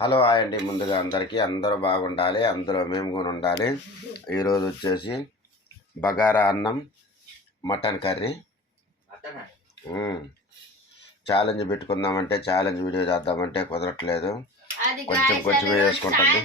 Hello hi అండి. ముందుగా అందరూ బాగుండాలి, అందులో మేము కూడా ఉండాలి. ఈరోజు వచ్చేసి బగారా అన్నం, మటన్ కర్రీ. ఛాలెంజ్ పెట్టుకుందామంటే ఛాలెంజ్ వీడియో చేద్దామంటే కుదరట్లేదు. కొంచెం వేసుకుంటుంది.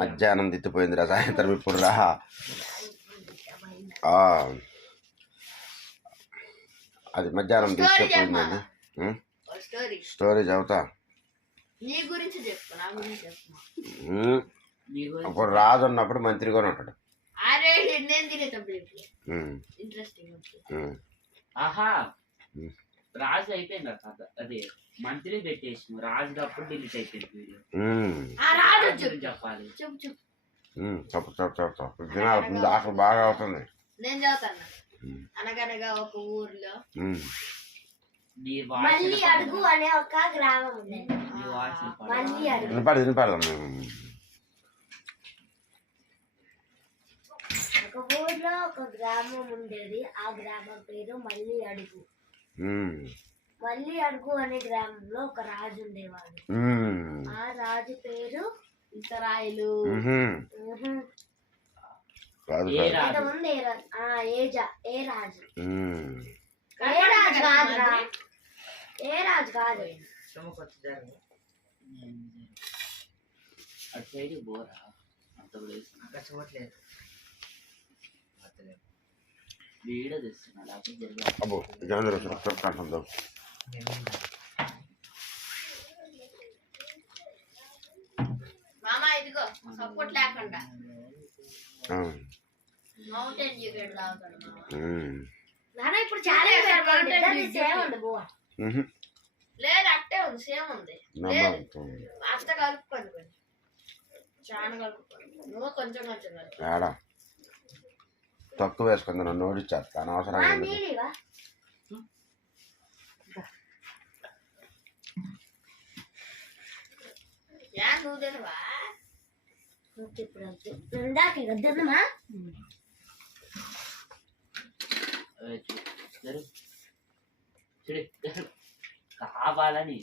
మధ్యాహ్నం తిత్తిపోయిందిరా, సాయంత్రం ఇప్పుడు రా. అది మధ్యాహ్నం తీసుకుపోయిందండి. స్టోరీ చెబుతా. అప్పుడు రాజు ఉన్నప్పుడు మంత్రిగా ఉంటాడు. రాజు అయిపోయింది కదా, అదే మంత్రి పెట్టేసి రాజు అప్పుడు డిలీట్ అయిపోయింది వీడియో. చెప్పాలి చెప్పు అసలు బాగా అవుతుంది. నేను చదువుతాను. అనగనగా ఒక ఊర్లో మల్లి అడుగు అనే ఒక గ్రామం ఉండేది. ఒక ఊర్లో ఒక గ్రామం ఉండేది. ఆ గ్రామం పేరు మల్లి అడుగు. మల్లి అడుగు అనే గ్రామంలో ఒక రాజు ఉండేవాడు. ఆ రాజు పేరు ఇస్రాయిలు. ఏ రాజు కాదు. అటు సైడ్ బోరా అంత చూడలేదు. వీడియో తెస్తున్నా. మామ ఇదిగో సపోర్ట్ లేకుండా మౌంటైన్ డ్యూ తాగుతాడు. ఇప్పుడు చాలా లేదు అట్టే ఉంది, సేమ్ ఉంది. అంత కలుపుకోండి, చాలా కలుపుకోండి. నువ్వు కొంచెం కొంచెం తక్కువ వేసుకుంది. నన్ను ఓడిచ్చేస్తా అనవసరం. నువ్వు తినవా? కావాలని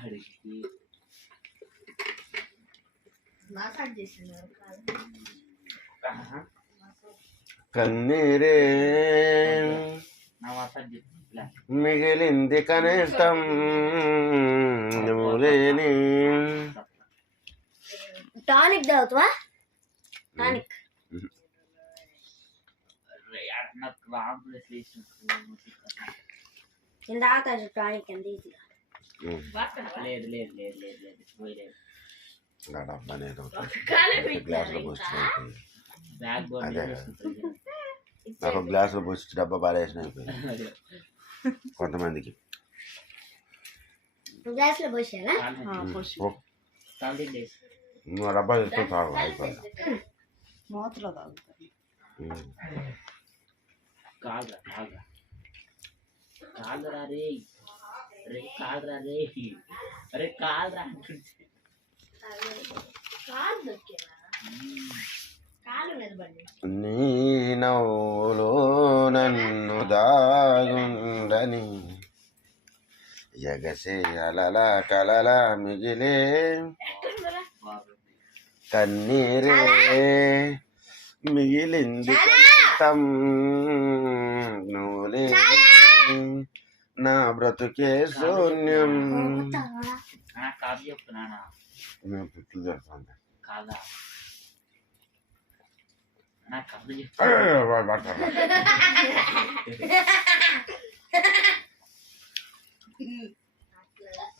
వాడికి మసాజ్ చేసినారు. కన్నీరే మిగిలింది కనిష్టం నువ్వు లేని. టానిక్ తాగుతావా? టానిక్ నేను తాగుతాను టానిక్. ఎంత ఈజీగా. లేదు లేదు లేదు లేదు లేదు గ్లాసులో పోసి నాకు గ్లాసులో పోసి డబ్బా పారేసిన అయిపోయింది కొంతమందికి. గ్లాసులో పోసానా? డబ్బా తీసుకొని తాగు అయిపోయింది. మూతలో తాగుతాను. కాదురా రే, రే కాదురా రే, అరే కాదురా నీ నవ్వులో నన్ను దాగుండని ఎగసే అలల కలల మిగిలే కన్నీరే మిగిలింది కనిష్టం నువ్వులే నా బ్రతుకే శూన్యం. కాదు చెప్తున్నానా? పుట్లు చేస్తాను కాదా?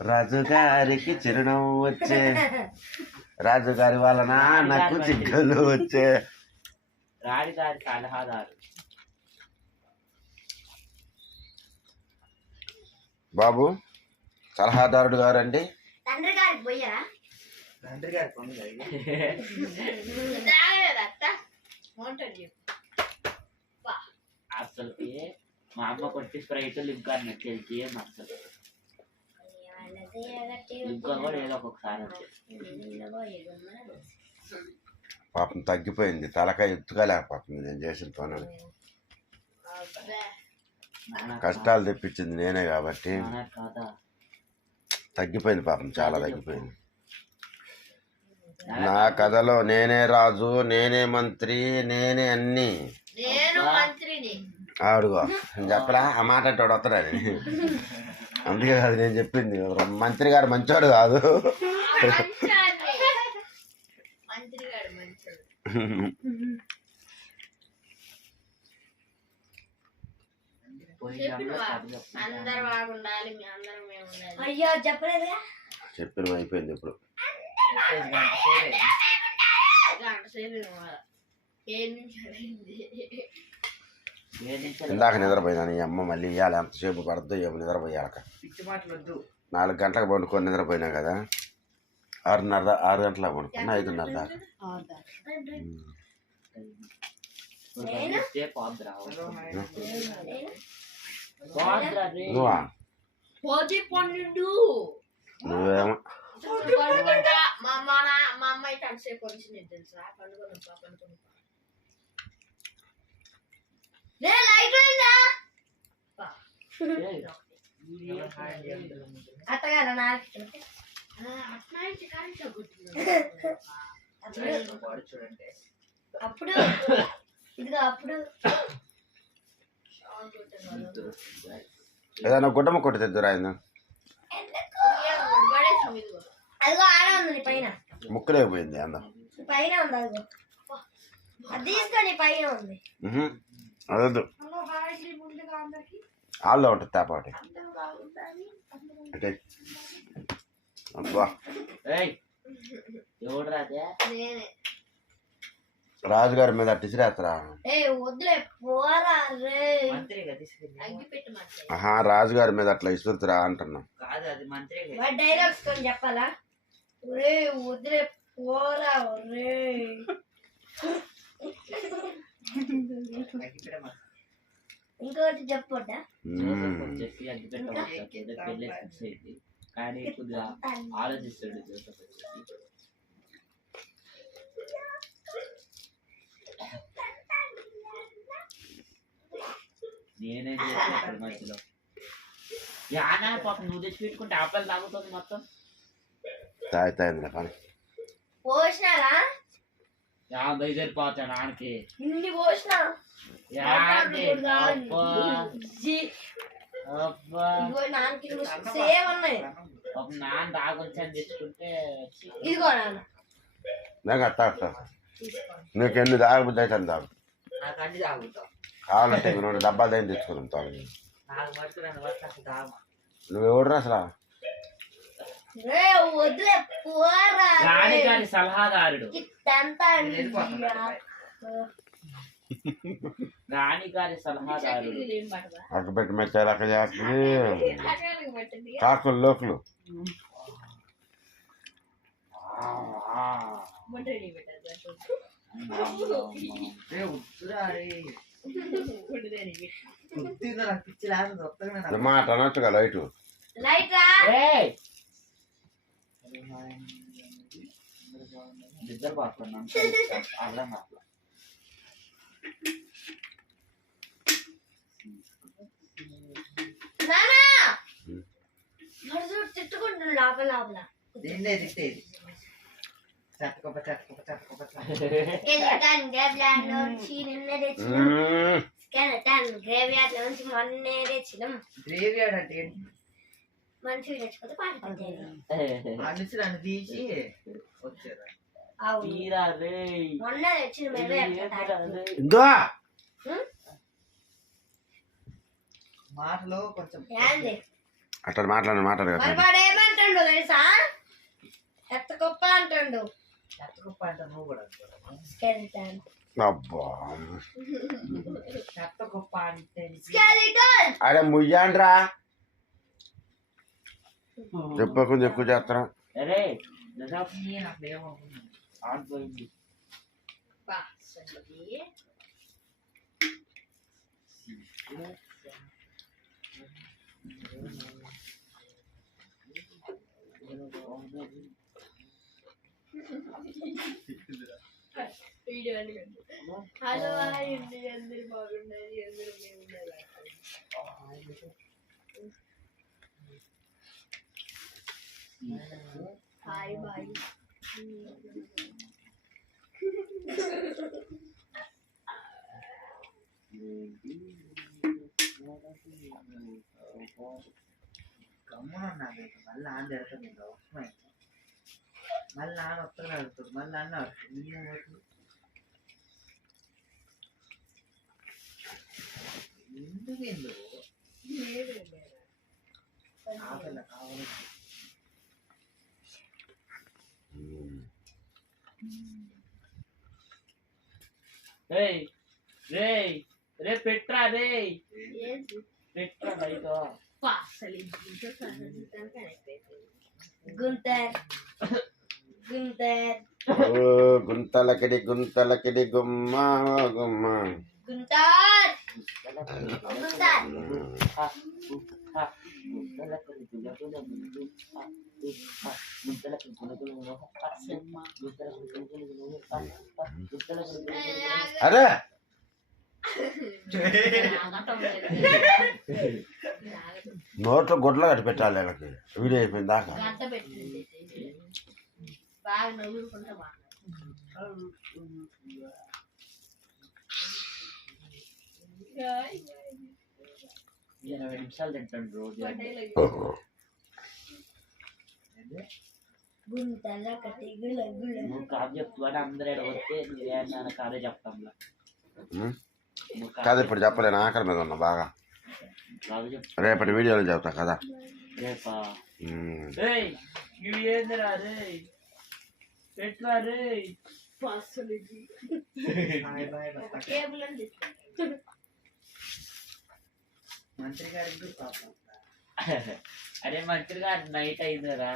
రాజుగారికి చిరునవ్వు వచ్చే, రాజుగారి వాళ్ళ నాన్నకు చిక్కులు వచ్చే. రాడిగారి సలహాదారు బాబు సలహాదారుడు గారండి. తండ్రి గారికి పోయారా? తండ్రి గారి పొంది అసలు మా అమ్మ కొట్టి స్ప్రైట్ లిప్ గారు నచ్చేది అసలు లిప్ కూడా ఏదో ఒక్కొక్కసారి పాపం తగ్గిపోయింది, తలకాయ ఎత్తుకోలేకపోతుంది నేను చేసిన పనులు. కష్టాలు తెప్పించింది నేనే కాబట్టి మన కథ తగ్గిపోయింది పాపం, చాలా తగ్గిపోయింది. నా కథలో నేనే రాజు, నేనే మంత్రి, నేనే అన్ని. నేను మంత్రిని. ఆడుగో చెప్పరా ఆ మాట అంటే వాడు వస్తాడని. అందుకే కాదు నేను చెప్పింది, మంత్రి గారు మంచోడు కాదు. మంత్రి గారు మంచోడు. అందరు బాగుండాలి, మీ అందరం మేము ఉండాలి. అయ్యో చెప్పలేదుగా. చెప్పిన అయిపోయింది ఇప్పుడు. గంట సేపు ఇవ్వాలి. 7 నిమిషాలు అయింది. ఇందాక నిద్రపోయినా నీ అమ్మ మళ్ళీ ఇవ్వాలి, ఎంతసేపు పడద్దు ఏమో నిద్రపోయాక. 4 గంటలకు పండుకొని నిద్రపోయినా కదా, 6 గంటలకు పండుకున్నా 5:30 దాకా. నువ్వా? పోతే 12. నువ్వేమో పండుకుంటా. మా అమ్మ అయితే అంతసేపు వచ్చింది తెలుసా. పండుకున్నా. అత్తగారు నాకు అప్పుడు ఇదిగో అప్పుడు ఏదైనా గుడ్డమ్మ కొట్టి తెద్దురా ఆయన. అదిగో ఆడ ఉంది పైన, ముక్కులేకపోయింది అందం. పైన ఉంది అదిగో, అది తీసుకొని పైన ఉంది. అదొద్దు, హాల్లో ఉంటుంది తేపాటి. అబ్బా రాజుగారి మీద టిసిరేత్తరా? వద్దులే పోరా రే. ఆహా, రాజుగారి మీద అట్లా ఇసురుతురా అంటున్నా. డైలాగ్స్ కొని చెప్పాలా? రే వద్దులే పోరా రే. ఇంకోటి చెప్పొద్దా? కానీ కొద్దిగా ఆలోచిస్తాడు జోసఫ్. నేనేం చేస్తాను మధ్యలో యానా పాపం నువ్వు తెచ్చి పెట్టుకుంటే ఆపలు తాగుతుంది మొత్తం. తాగుతాయింది పని పోసినారా? 50 సరిపోతాడు ఆడికి. ఇన్ని పోసినా సేమ్ ఉన్నాయి. నాన్న తాగొచ్చని తెచ్చుకుంటే ఇదిగో నాన్న, నాకు అట్ట అట్ట నీకు ఎన్ని తాగబుద్ది అయితే అని తాగు. నాకు అన్ని తాగుతావు కావాలంటే 2 డబ్బాలు దగ్గర తెచ్చుకున్నాం తాగు. నాకు మట్టుకు తాగు. నువ్వు ఎవరు అసలు? వద్దులే పోరా. రాణిగారి సలహాదారుడు, రాణిగారి సలహాదారుడు. అక్క పెట్టి మెచ్చారు, అక్క చేస్తుంది కాకులు లోకులు. మాట అనొచ్చుగా లైటు. నిద్ర పడుతున్నాను అర్థం కావట్లా. తిట్టుకుంటున్నాడు లోపల లోపల. గ్రేవ్ యార్డ్ నుంచి మొన్నే తెచ్చినాం. గ్రేవ్ యార్డ్ అంటే మంచిగా తెచ్చుకుంటే పాడుతుంది. తీసి వచ్చారా? మొన్న తెచ్చిన మాటలో కొంచెం అట్లా మాట్లాడు. ఏమంటాడు తెలుసా? ఎత్త కుప్ప అంటాడు. ఎత్త కుప్ప అంటే నువ్వు కూడా అబ్బా ఎత్త కుప్ప అంటే అరే ముయ్యాండ్రా చెప్పకుండా ఎక్కువ చేస్తారా? అరే నాకేమో ఆడిపోయింది. హలో హాయ్ అండి, అందరు బాగున్నారు, అందరూ మేము హాయ్ బాయ్. గమ్మునున్నాను మళ్ళీ ఆన్ జరుగుతుంది ఇంకా అవసరమైంది మళ్ళీ నాన్న వస్తాను అడుగుతుంది మళ్ళీ అన్న ఎందుకు కావాలి కావాలి రే పెట్రా రే ఏంటి పెట్రా బయట అసలు గుంతర్ గుంతర్ గుంతలకిడి గుంతలకిడి గుమ్మ గుమ్మ గుంతర్ గుంతర్ అరే నోట్లో గుడ్లు కట్టి పెట్టాలి వీళ్ళకి వీడియో అయిపోయిన దాకా గంట పెట్టింది బాగా నవ్వుకుంటా ఇరవై నిమిషాలు తింటాను రోజు గుంతల కట్టి గుల గుల నువ్వు కాదు చెప్తావని అందరూ ఎడవస్తే నువ్వేనా కాదే చెప్తాంలా కాదు ఇప్పుడు చెప్పలేను ఆకలి మీద ఉన్నా బాగా కాదు చెప్తా రేపటి వీడియోలో చెప్తా కదా రేపా నువ్వు ఏందిరా రే పెట్రా రే కేబుల్ అని మంత్రి గారికి అరే మంత్రి గారు నైట్ అయిందిరా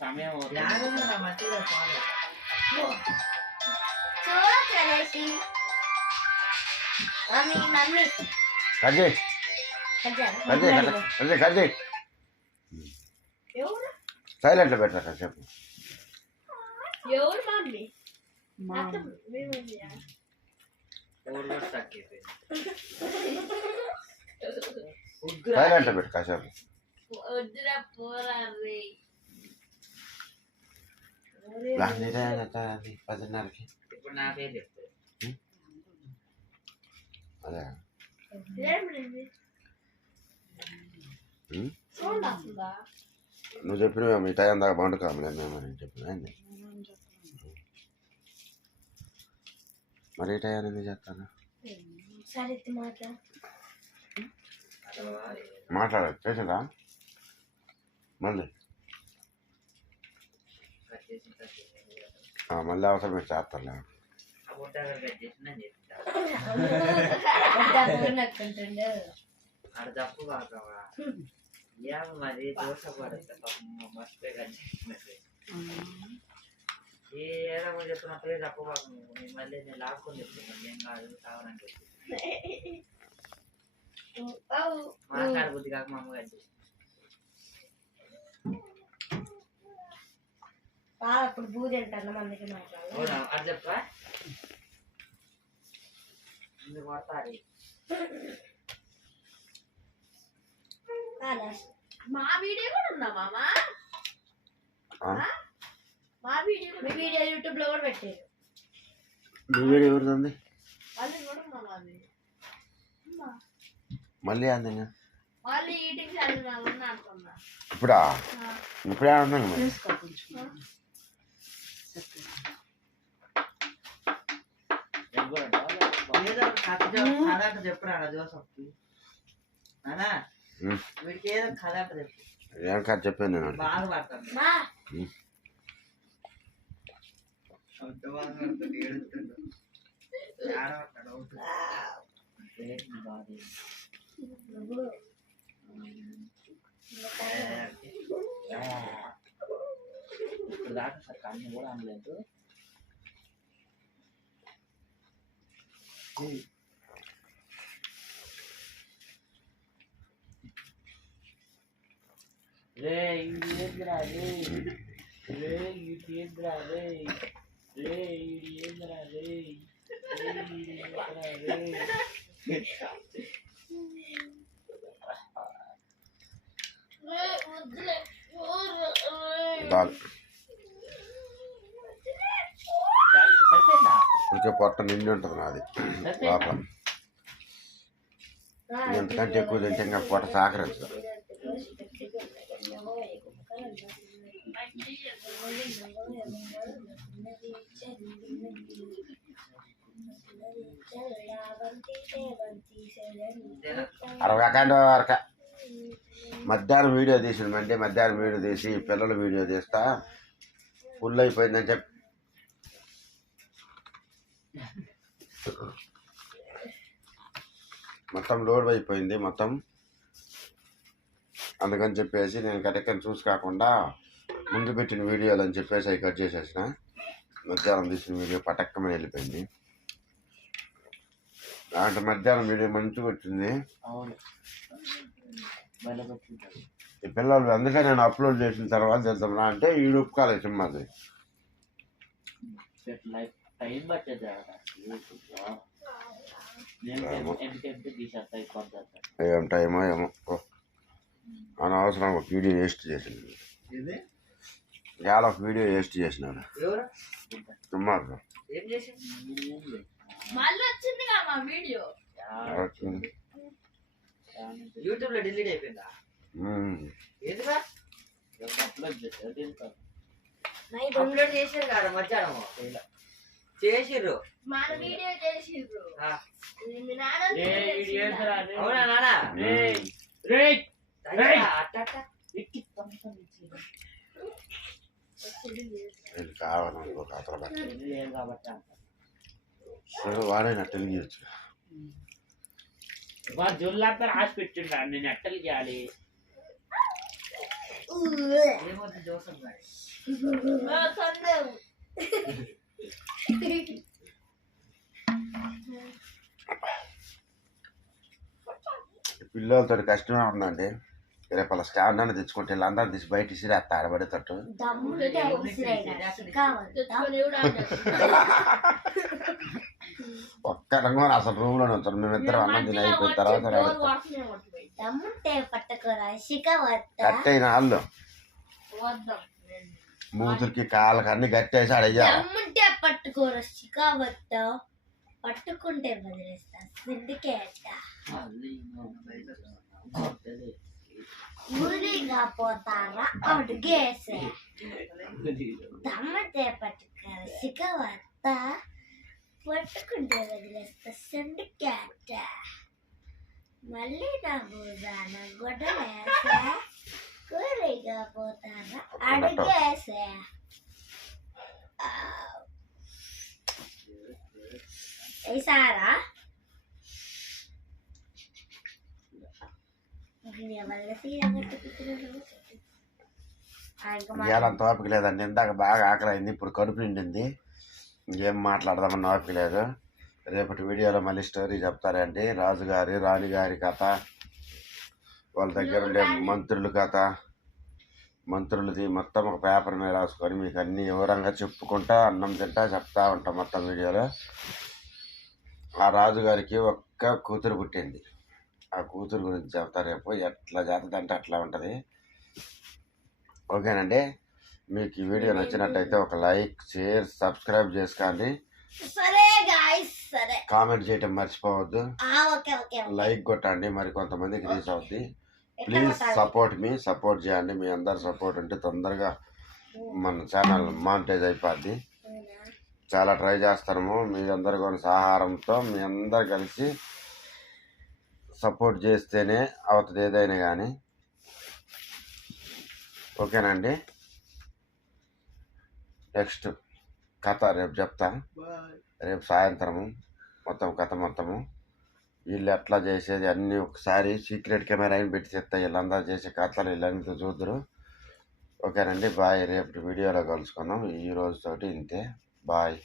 సమయం మంత్రి గారు చూడలేసి మమ్మీ మమ్మీ కట్ చేయి కట్ చేయి ఎవరు సైలెంట్లో పెట్టరా కాసేపు ఎవరు మమ్మీ మా సైలెంట్లో పెట్టు కాసేపు వద్దురా పోరా రే 10:30కి ఇప్పుడు నాకే చెప్తారు అదే సౌండ్ వస్తుందా నువ్వు చెప్పినవే మీ టైం దాకా బాగుంటుంది మేము చెప్పిన మరి ఈ టైం అనేది చేస్తాను సరే మాట్లాడాలి చేసిందా మళ్ళీ మళ్ళీ అవసరం మీరు చేస్తారులే నక్కుంటుండే ఆడ తప్పు కాకవా మరి దోశ పడుతుంది మర్చిపోయి ఏదో చెప్తున్నప్పుడే తప్పు కాకు మళ్ళీ నేను లాక్కొని చెప్తున్నాను ఏం కాదు కావాలని మాట్లాడబుద్ధి కాక మా అమ్మగారు అప్పుడు బూది అంటాను అందుకే మాట్లాడాలి అది చెప్పా కొడతారు మా వీడియో కూడా ఉందా మామా మా వీడియో యూట్యూబ్ లో కూడా పెట్టారు మీ వీడియో ఎవరిదండి మళ్ళీ కూడా మాది మళ్ళీ అంది మళ్ళీ ఈటింగ్ ఛానల్ ఉన్నా అనుకున్నా ఇప్పుడా ఇప్పుడే అంటున్నాను మరి తీసుకో కొంచెం ఏదో కథ కథ చెప్పురా జోసఫ్కి అనా వీడికి ఏదో కథ చెప్పు ఏం కాదు చెప్పాను నేను బాగా పడతాను మా అంత బాగా పడుతుంది ఏడుస్తుండు ఆడబడతాడు ఇప్పుడు దాకా సార్ కానీ కూడా అనలేదు రే ఏంద్రా రే రే ఏంద్రా రే రే ఏంద్రా రే పొట్ట నిండి ఉంటుంది నాది లోపల. ఎంతకంటే ఎక్కువ తింటే ఇంకా పొట్ట సహకరించదు. అరవకండి అరక మధ్యాహ్నం వీడియో తీసిందంటే మధ్యాహ్నం వీడియో తీసి పిల్లల వీడియో తీస్తా ఫుల్ అయిపోయిందని చెప్పి మొత్తం లోడ్ అయిపోయింది మొత్తం. అందుకని చెప్పేసి నేను కరెక్ట్గా చూసి కాకుండా ముందు పెట్టిన వీడియోలు అని చెప్పేసి అవి కట్ చేసేసిన. మధ్యాహ్నం తీసిన వీడియో పటక్కమని వెళ్ళిపోయింది. అంటే మధ్యాహ్నం వీడియో మంచిగా వచ్చింది. ఈ పిల్లలు అందుకే నేను అప్లోడ్ చేసిన తర్వాత తెలుద్దాం అంటే ఈ ఉప్పుకాలే సినిమాది టైం పట్టేది. ఏం టైమో ఏమో అనవసరం ఒక వీడియో వేస్ట్ చేసింది. ఇవాళ ఒక వీడియో వేస్ట్ చేసినాను సినిమాకు. మళ్ళీ వచ్చింది కదా మా వీడియో యూట్యూబ్ లో డిలీట్ అయిపోయిందా? ఎందుకా అప్లోడ్ చేసారు కదా మధ్యాహ్నం చేసిర్రు. మన వీడియో చేసిర్రు. మీ నాన్న అవునా నాన్న? కావాలనుకో కథలు వాడైనా తెలియచ్చు. జొల్లంతా రాసి పెట్టిండ్రా నేను ఎట్టలు చేయాలి. పిల్లలతో కష్టమే ఉందండి. రేపు అలా స్టాండ్ అని తెచ్చుకుంటే వీళ్ళందరూ తీసి బయట ఇసిరేస్తా ఆడబడేటట్టు. ఒక్క రంగు అసలు రూమ్ లోనే ఉంటారు. మేమిద్దరం అన్నం తిని అయిపోయిన తర్వాత గట్టయిన వాళ్ళు మూతులకి కాళ్ళకి అన్ని గట్టేసి అడయ్యా పట్టుకోరు శిఖావత్త పట్టుకుంటే వదిలేస్తా సిండికేట ఊరిగా పోతారా అడుగేసే దమ్మటే పట్టుకోరు శిఖావత్త పట్టుకుంటే వదిలేస్తా సిండికేట మళ్ళీ నా భూజాన గొడవేసే ఊరిగా పోతారా అడుగేసే వేసారా ఇవాళ అంత ఓపిక లేదండి. ఇందాక బాగా ఆకలి అయింది. ఇప్పుడు కడుపు నిండింది. ఇంకేం మాట్లాడదామని ఓపిక లేదు. రేపటి వీడియోలో మళ్ళీ స్టోరీ చెప్తారండి. రాజుగారి రాణిగారి కథ, వాళ్ళ దగ్గర ఉండే మంత్రుల కథ, మంత్రులది మొత్తం ఒక పేపర్ మీద రాసుకొని మీకు అన్ని వివరంగా చెప్పుకుంటా అన్నం తింటా చెప్తా ఉంటాం మొత్తం వీడియోలో. ఆ రాజుగారికి ఒక్క కూతురు పుట్టింది. ఆ కూతురు గురించి చెప్తా రేపు. ఎట్లా చేస్తుందంటే అట్లా ఉంటుంది. ఓకేనండి. మీకు ఈ వీడియో నచ్చినట్టయితే ఒక లైక్, షేర్, సబ్స్క్రైబ్ చేసుకోండి. కామెంట్ చేయటం మర్చిపోవద్దు. లైక్ కొట్టండి, మరి కొంతమందికి రీచ్ అవుద్ది. ప్లీజ్ సపోర్ట్ మీ, సపోర్ట్ చేయండి. మీ అందరు సపోర్ట్ ఉంటే తొందరగా మన ఛానల్ మానిటైజ్ అయిపోద్ది. చాలా ట్రై చేస్తాము. మీ అందరు కొన్ని సహారంతో మీ అందరు కలిసి సపోర్ట్ చేస్తేనే అవుతుంది ఏదైనా కానీ. ఓకేనండి. నెక్స్ట్ కథ రేపు చెప్తా. రేపు సాయంత్రము మొత్తం కథ మొత్తము వీళ్ళు ఎట్లా చేసేది అన్నీ ఒకసారి సీక్రెట్ కెమెరా అయిన పెట్టి చెప్తా. వీళ్ళందరూ చేసే కథలు వీళ్ళంతా చూద్దరు. ఓకేనండి. బాయ్. రేపు వీడియోలో కలుసుకుందాం. ఈ రోజుతోటి ఇంతే. బాయ్.